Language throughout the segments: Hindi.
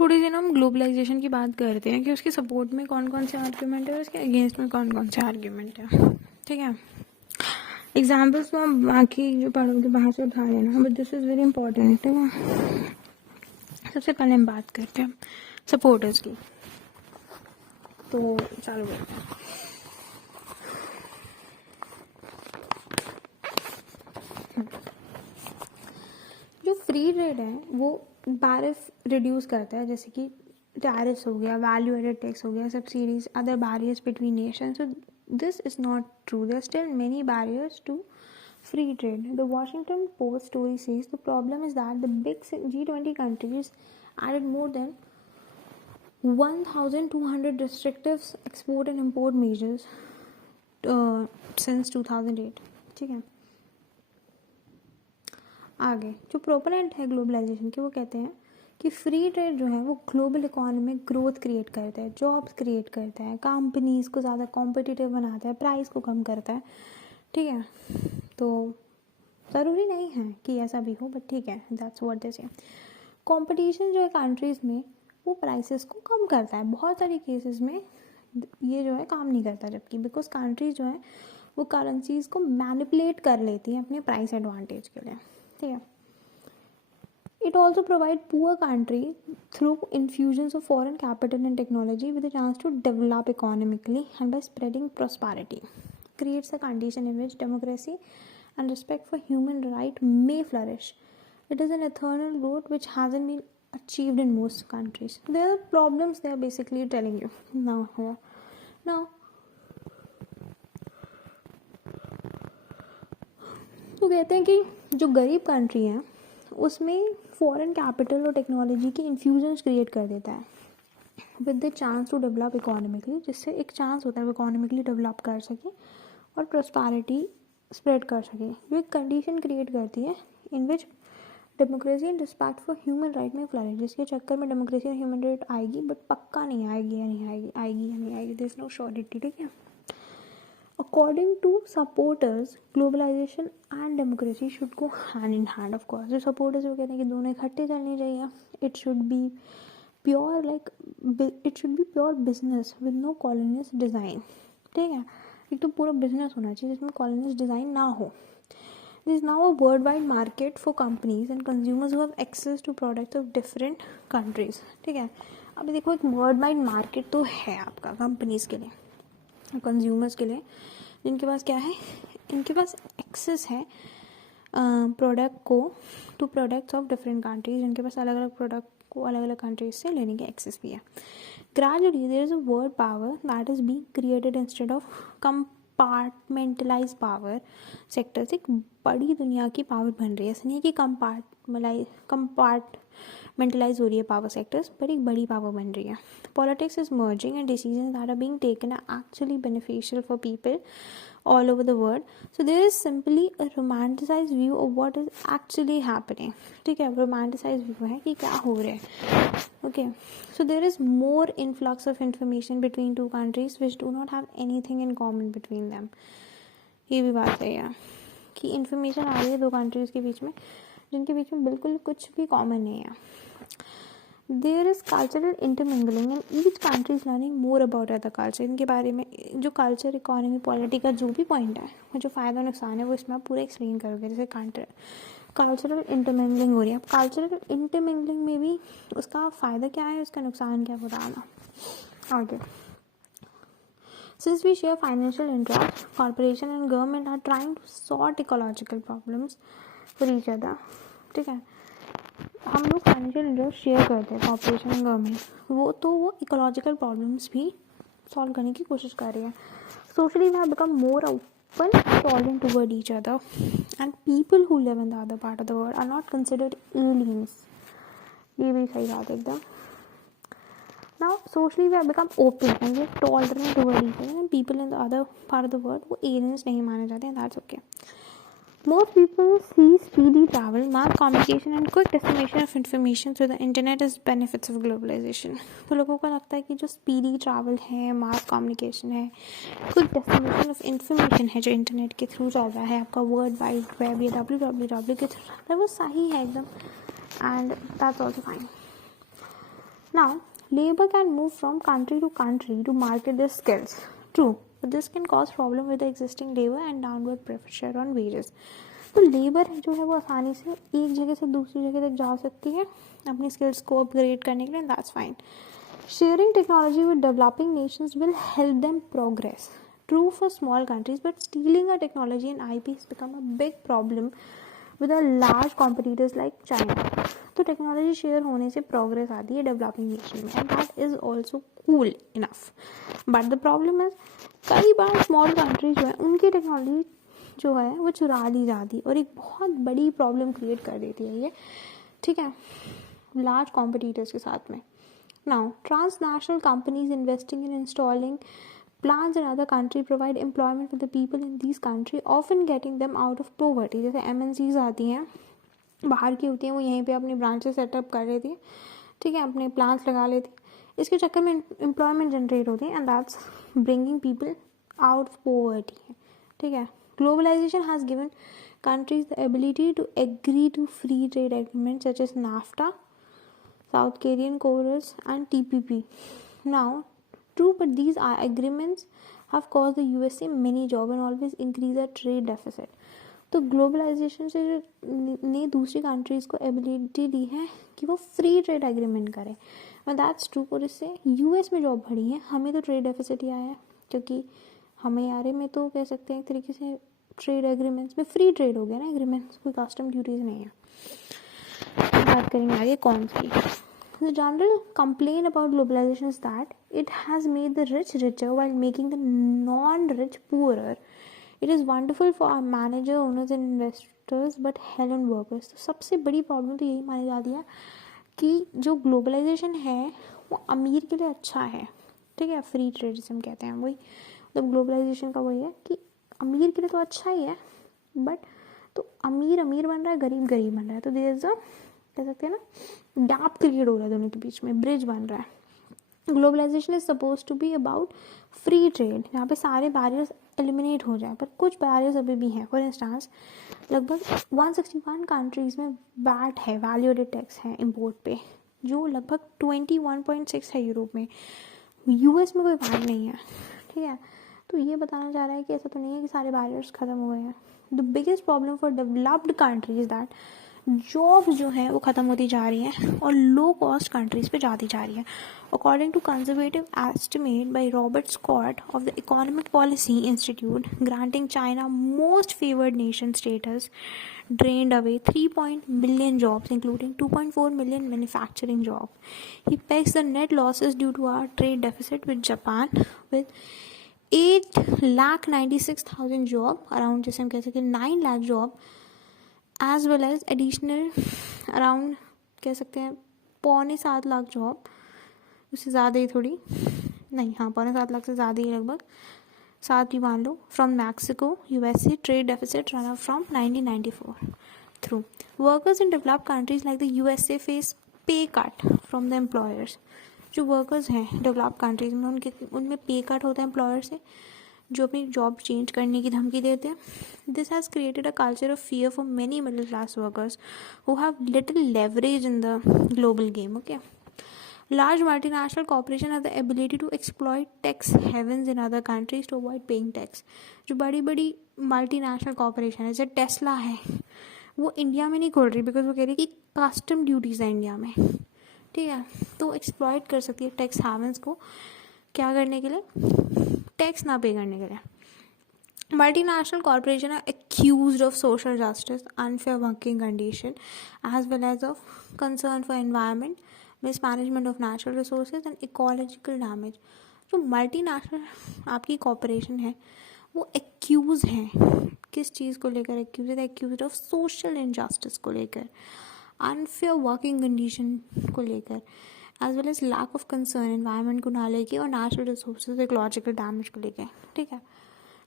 थोड़ी सी ना हम ग्लोबलाइजेशन की बात करते हैं कि उसके सपोर्ट में कौन कौन से आर्ग्यूमेंट है और उसके अगेंस्ट में कौन कौन से आर्ग्यूमेंट है, ठीक है। एग्जाम्पल्स तो हम बाकी जो पढ़ोगे बाहर से उठा लेना, but this is very important, ठीक है। सबसे पहले हम बात करते हैं सपोर्टर्स की, तो चालू करते हैं। जो फ्री ट्रेड है वो बैरिफ रिड्यूस करता है, जैसे कि टैरिफ्स हो गया, वैल्यू एडेड टैक्स हो गया, subsidies, other barriers between nation. So this is not true. There are still many barriers to free trade. The Washington Post story says the problem is that the big G20 countries added more than 1,200 restrictive export and import measures since 2008. ठीक है, आगे जो प्रोपोनेंट है ग्लोबलाइजेशन के वो कहते हैं कि फ्री ट्रेड जो है वो ग्लोबल इकोनॉमी में ग्रोथ क्रिएट करता है, जॉब्स क्रिएट करता है, कंपनीज को ज़्यादा कॉम्पिटिटिव बनाता है, प्राइस को कम करता है, ठीक है। तो ज़रूरी नहीं है कि ऐसा भी हो, बट ठीक है, दैट्स व्हाट दे से। कंपटीशन जो है कंट्रीज़ में वो प्राइसेस को कम करता है। बहुत सारे केसेस में ये जो है काम नहीं करता, जबकि बिकॉज कंट्रीज जो है वो करेंसीज को मैनिपुलेट कर लेती हैं अपने प्राइस एडवांटेज के लिए, ठीक है। It also provides poor country through infusions of foreign capital and technology with a chance to develop economically and by spreading prosperity. Creates a condition in which democracy and respect for human right may flourish. It is an eternal road which hasn't been achieved in most countries. There are problems they are basically telling you now here. Now, तो कहते हैं कि जो गरीब कंट्री है उसमें फॉरेन कैपिटल और टेक्नोलॉजी की इन्फ्यूजन्स क्रिएट कर देता है with the chance to develop economically, जिससे एक चांस होता है वो इकोनॉमिकली डेवलप कर सके और प्रॉस्पेरिटी स्प्रेड कर सके। जो एक कंडीशन क्रिएट करती है in which democracy and respect for human right में फ्लरिश, जिसके चक्कर में डेमोक्रेसी और ह्यूमन राइट आएगी, बट पक्का नहीं आएगी या नहीं आएगी, आएगी या नहीं आएगी, देयर इज नो श्योरिटी, ठीक है। According to supporters, globalization and democracy should go hand in hand, of course. जो supporters वो कहते हैं कि दोनों इकट्ठे चलने चाहिए. It should be pure business with no colonialist design. ठीक है, एक तो पूरा business होना चाहिए जिसमें colonialist design ना हो. There is now a worldwide market for companies and consumers who have access to products of different countries. ठीक है, अभी देखो एक worldwide market तो है आपका कंपनीज के लिए, कंज्यूमर्स के लिए, जिनके पास क्या है, इनके पास एक्सेस है प्रोडक्ट को to products of different countries, जिनके पास अलग अलग प्रोडक्ट को अलग अलग कंट्रीज से लेने की एक्सेस भी है। Gradually there is a world power that is being created instead of compartmentalize power sectors. एक बड़ी दुनिया की पावर बन रही है, ऐसा नहीं कि कंपार्टमेंटलाइज हो रही है पावर सेक्टर्स, पर एक बड़ी पावर बन रही है। Politics is merging and decisions that are being taken are actually beneficial for people all over the world. So there is simply a romanticized view of what is actually happening. ठीक है, romanticized view है कि क्या हो रहा है. Okay, so there is more influx of information between two countries which do not have anything in common between them. ये भी बात है यार कि information आ रही है दो countries के बीच में जिनके बीच में बिल्कुल कुछ भी common नहीं है. There is cultural intermingling and each country is learning more about other culture. इनके बारे में जो कल्चर, इकोनॉमी, पॉलिटी का जो भी पॉइंट है, वो जो फ़ायदा नुकसान है वो इसमें आप पूरा एक्सप्लेन करोगे। जैसे कल्चरल इंटरमिंगलिंग हो रही है, कल्चरल इंटरमिंगलिंग में भी उसका फ़ायदा क्या है, उसका नुकसान क्या बताना आगे। Since we share financial interests, corporation and government are trying to sort ecological problems for each other. ठीक है, हम लोग फाइनेंशियल इंटरेस्ट शेयर करते हैं कॉर्पोरेशन एंड गवर्नमेंट, वो इकोलॉजिकल प्रॉब्लम्स भी सॉल्व करने की कोशिश कर रही है. Socially we have become more open tolerant toward each other and people who live in the other part of the world are not considered aliens. ये भी सही बात है एकदम. Now socially we have become open and we are tolerant toward each other and people in the other part of the world वो एलियंस नहीं माने जाते हैं. That's okay. Most people see speedy travel, mass communication and quick dissemination of information through the internet as benefits of globalization. तो लोगों को लगता है कि जो speedy travel है, mass communication है, quick dissemination of information है जो इंटरनेट के थ्रू चल रहा है, आपका वर्ल्ड वाइड वेब या www के थ्रू, वो सही है एकदम, and that's also fine. Now, labor can move from country to country to market their skills. True, but this can cause problem with the existing labor and downward pressure on wages. तो लेबर जो है वो आसानी से एक जगह से दूसरी जगह तक जा सकती है अपनी स्किल्स को अपग्रेड करने के लिए, that's fine. Sharing technology with developing nations will help them progress. True for small countries, but stealing our technology and IP has become a big problem with our large competitors like China. तो टेक्नोलॉजी शेयर होने से प्रोग्रेस आती है डेवलपिंग नेशन में, and that is also cool enough. But the problem is कई बार स्मॉल कंट्रीज जो है उनकी टेक्नोलॉजी जो है वो चुरा ली जाती है और एक बहुत बड़ी प्रॉब्लम क्रिएट कर देती है ये, ठीक है, लार्ज कॉम्पिटिटर्स के साथ में. Now transnational companies investing in installing plants in other country provide employment for the people in these country, often getting them out of poverty. जैसे MNCs आती हैं बाहर की होती हैं, वो यहीं पे अपनी ब्रांचेस सेटअप कर लेती है, ठीक है, अपने प्लांट्स लगा लेती है, इसके चक्कर में एम्प्लॉयमेंट जनरेट होती है and that's bringing people out of poverty, ठीक है. Globalization has given countries the ability to agree to free trade agreements such as NAFTA, South Korean Chorus and TPP. Now, true, but these agreements have caused the USA many jobs and always increase our trade deficit. तो ग्लोबलाइजेशन से ने दूसरी कंट्रीज़ को एबिलिटी दी है कि वो फ्री ट्रेड एग्रीमेंट करें, और दैट्स ट्रू. और इससे यूएस में जॉब बढ़ी है, हमें तो ट्रेड डेफिसिट ही आया है, क्योंकि हमें यारे में तो कह सकते हैं एक तरीके से ट्रेड एग्रीमेंट्स में फ्री ट्रेड हो गया ना, एग्रीमेंट्स कोई कस्टम ड्यूटीज़ नहीं है. बात करेंगे आगे कौन सी. The general complaint about globalization is that it has made the rich richer while making the non-rich poorer. It is wonderful for our manager, owners and investors, but hell on workers. तो सबसे बड़ी प्रॉब्लम तो यही मानी जाती है कि जो ग्लोबलाइजेशन है वो अमीर के लिए अच्छा है, ठीक है, फ्री ट्रेड जिसे हम कहते हैं, वही मतलब ग्लोबलाइजेशन का वही है कि अमीर के लिए तो अच्छा ही है, बट तो अमीर अमीर बन रहा है, गरीब गरीब बन रहा है, तो देयर इज अ कह सकते हैं ना गैप क्रिएट हो रहा है दोनों के बीच में, ब्रिज बन रहा है. Globalization is suppose to be about free trade, यहाँ पे सारे बैरियर्स एलिमिनेट हो जाए, पर कुछ बैरियर्स अभी भी हैं. फॉर इंस्टांस लगभग 161 कंट्रीज में वैट है, वैल्यू एडेड टैक्स है इम्पोर्ट पे, जो लगभग 21.6 है यूरोप में. यूएस में कोई वैट नहीं है, ठीक है. तो ये बताना चाह रहा है कि ऐसा तो नहीं है कि सारे बैरियर्स खत्म हो गए हैं. The biggest problem for developed countries that jobs जो है वो ख़त्म होती जा रही हैं और लो कॉस्ट कंट्रीज़ पे जाती जा रही है. According to conservative estimate by Robert Scott of the Economic Policy Institute, granting China most favoured nation status drained away 3 million jobs, including 2.4 million manufacturing jobs. He pegs the net losses due to our trade deficit with Japan with 8,96,000 job, around जैसे हम कह सकते हैं 9 lakh job, as well as additional around कह सकते हैं 6.25 लाख जॉब, उससे ज़्यादा ही थोड़ी नहीं, हाँ 6.25 लाख से ज़्यादा ही लगभग 7 भी मान लो, from Mexico USA trade deficit run out from 1994 through. Workers in developed countries like the USA face pay cut from the employers. जो वर्कर्स हैं डेवलप्ड कंट्रीज में उनमें पे कट होता है एम्प्लॉयर से, जो अपनी जॉब चेंज करने की धमकी देते हैं. This has created a culture of fear for many middle class workers who have little leverage in the global game. Okay, large multinational corporations have the ability to exploit tax havens in other countries to avoid paying tax. जो बड़ी बड़ी मल्टीनेशनल कॉरपोरेशन है, जैसे टेस्ला है, वो इंडिया में नहीं खोल रही बिकॉज वो कह रही है कि कस्टम ड्यूटीज़ है इंडिया में, ठीक है, तो एक्सप्लॉइट कर सकती है टैक्स हैवन्स को, क्या करने के लिए, टैक्स ना पे करने के लिए. Multinational corporations are accused of social justice, unfair working condition, as well as of concern for environment, mismanagement of natural resources and ecological damage. जो मल्टीनेशनल आपकी कॉरपोरेशन है वो एक्यूज़ हैं, किस चीज़ को लेकर एक्यूज है, एक्यूज ऑफ सोशल इनजस्टिस को लेकर, अनफेयर वर्किंग कंडीशन को लेकर, as well as lack of concern environment को ना लेके और नेचुरल रिसोर्सेज इकोलॉजिकल डैमेज को लेकर, ठीक है.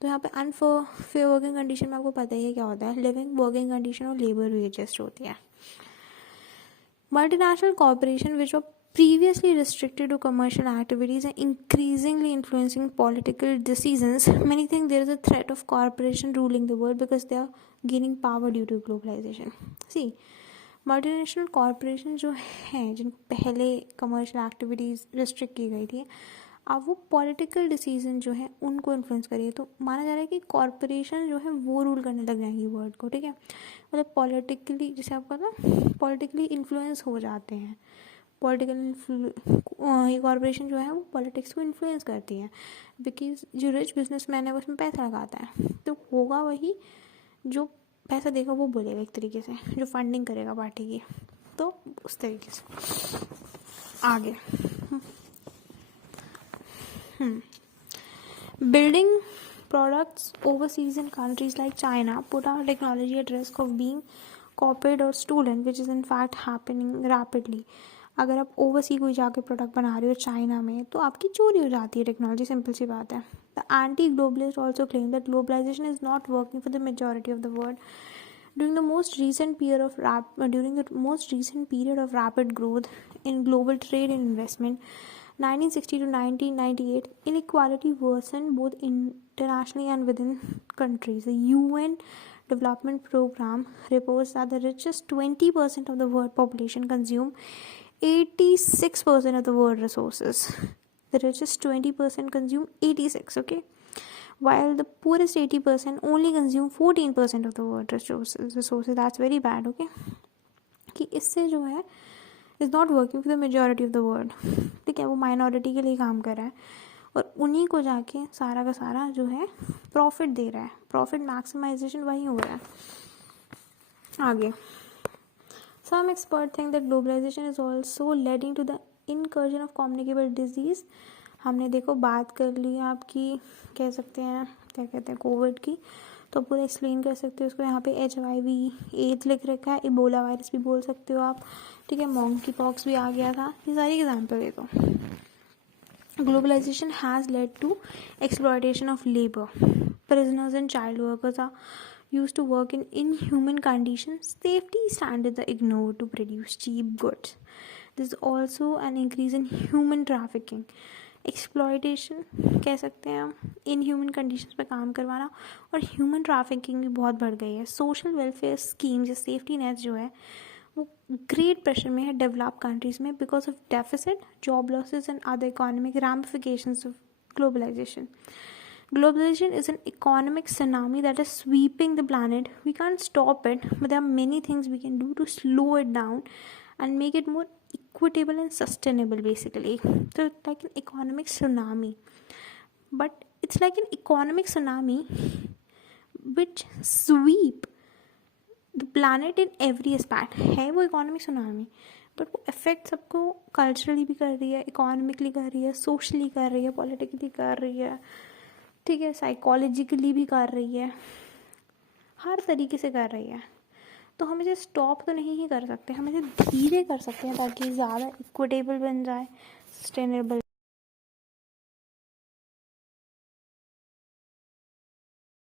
तो यहाँ पे अनफेयर वर्किंग कंडीशन में आपको पता ही है क्या होता है, लिविंग वर्किंग कंडीशन और लेबर वेजेस होती है. Multinational corporations which were previously restricted to commercial activities are increasingly influencing political decisions. Many think there is a threat of corporation ruling the world because they are gaining power due to globalization. See, multinational corporation जो हैं, जिनको पहले कमर्शियल एक्टिविटीज़ रिस्ट्रिक्ट की गई थी, अब वो पॉलिटिकल डिसीजन जो है उनको इन्फ्लुएंस करिए। तो माना जा रहा है कि कॉरपोरेशन जो है वो रूल करने लग जाएंगी वर्ल्ड को, ठीक है। मतलब पॉलिटिकली, जैसे आपका ना पॉलिटिकली इन्फ्लुएंस हो जाते हैं। ये कॉरपोरेशन जो है वो पॉलिटिक्स को इन्फ्लुएंस करती है, बिकॉज जो रिच बिजनेसमैन है वो उसमें पैसा लगाता है, तो होगा वही जो पैसा देगा वो बोलेगा एक तरीके से, जो फंडिंग करेगा पार्टी की। तो उस तरीके से आगे building products overseas in countries like China put our technology at risk of being copied or stolen, which is in fact happening rapidly. अगर आप ओवरसी कोई जाके प्रोडक्ट बना रहे हो चाइना में, तो आपकी चोरी हो जाती है टेक्नोलॉजी, सिंपल सी बात है। The anti globalist also claim that globalization is not working for the majority of the world. During the most recent period of rapid growth in global trade and investment, 1960 to 1998, inequality worsened both internationally and within countries. The UN Development Program reports that the richest 20% of the world population consume 86% of the world resources. The richest 20% consume 86, okay? While the poorest 80% only consume 14% of the world resources. That's very bad, okay? कि इससे जो है is not working for the majority of the world, ठीक है। वो माइनॉरिटी के लिए काम कर रहा है और उन्हीं को जाके सारा का सारा जो है प्रॉफिट दे रहा है। प्रॉफिट मैक्सिमाइजेशन वही हो रहा है। आगे, some experts think that globalization is also leading to the incursion of communicable disease. हमने देखो बात कर ली आपकी, कह सकते हैं क्या कहते हैं, कोविड की, तो पूरा एक्सप्लेन कर सकते हो उसको। यहाँ पे HIV एड्स लिख रखा है, इबोला वायरस भी बोल सकते हो आप, ठीक है। मॉन्की पॉक्स भी आ गया था, ये सारी एग्जाम्पल है। तो globalization has led to exploitation of labour. Prisoners and child workers are used to work in inhuman conditions. Safety standards are ignored to produce cheap goods. There is also an increase in human trafficking. Exploitation कह सकते हैं हम, इनह्यूमन कंडीशंस पे काम करवाना, और ह्यूमन ट्रैफिकिंग भी बहुत बढ़ गई है। सोशल वेलफेयर स्कीम्स या सेफ्टी नेट्स जो है वो ग्रेट प्रेशर में है डेवलप कंट्रीज़ में, because of deficit, job losses and other economic ramifications of globalisation. Globalization is an economic tsunami that is sweeping the planet. We can't stop it, but there are many things we can do to slow it down and make it more equitable and sustainable, basically. So it's like an economic tsunami. But it's like an economic tsunami which sweep the planet in every aspect. है वो economic tsunami, बट वो इफेक्ट सबको कल्चरली भी कर रही है, इकोनॉमिकली कर रही है, सोशली कर रही है, पॉलिटिकली कर रही है, ठीक है, साइकोलॉजिकली भी कर रही है, हर तरीके से कर रही है। तो हम इसे स्टॉप तो नहीं ही कर सकते, हम इसे धीरे कर सकते हैं ताकि ज़्यादा इक्विटेबल बन जाए, सस्टेनेबल